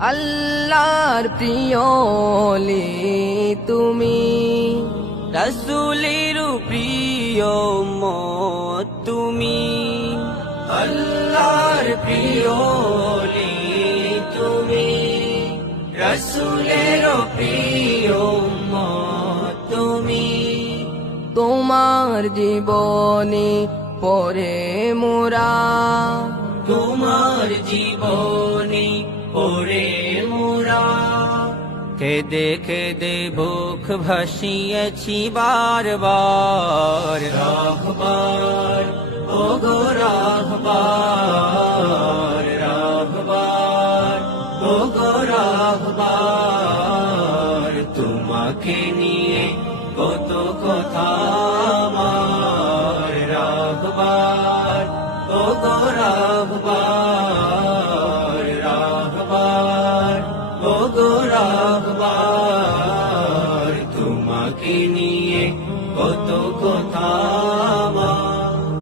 আল্লাহর প্রিয় ওলি তুমি, রাসূলের প্রিয় উম্মত তুমি। আল্লাহর প্রিয় ওলি তুমি, রাসূলের প্রিয় উম্মত তুমি। তোমার জীবনে পড়ে মোরা, তোমার জীবনে পড়ে মোরা। কেঁদে কেঁদে বুক ভাসিয়েছি বারবার, রাহবার ওগো রাহবার, রাহবার ওগো রাহবার। তোমাকে নিয়ে কত কথা আমার, রাহবার ওগো রাহবার, রাহবার ওগো রাহবার। তোমাকে নিয়ে কত কথা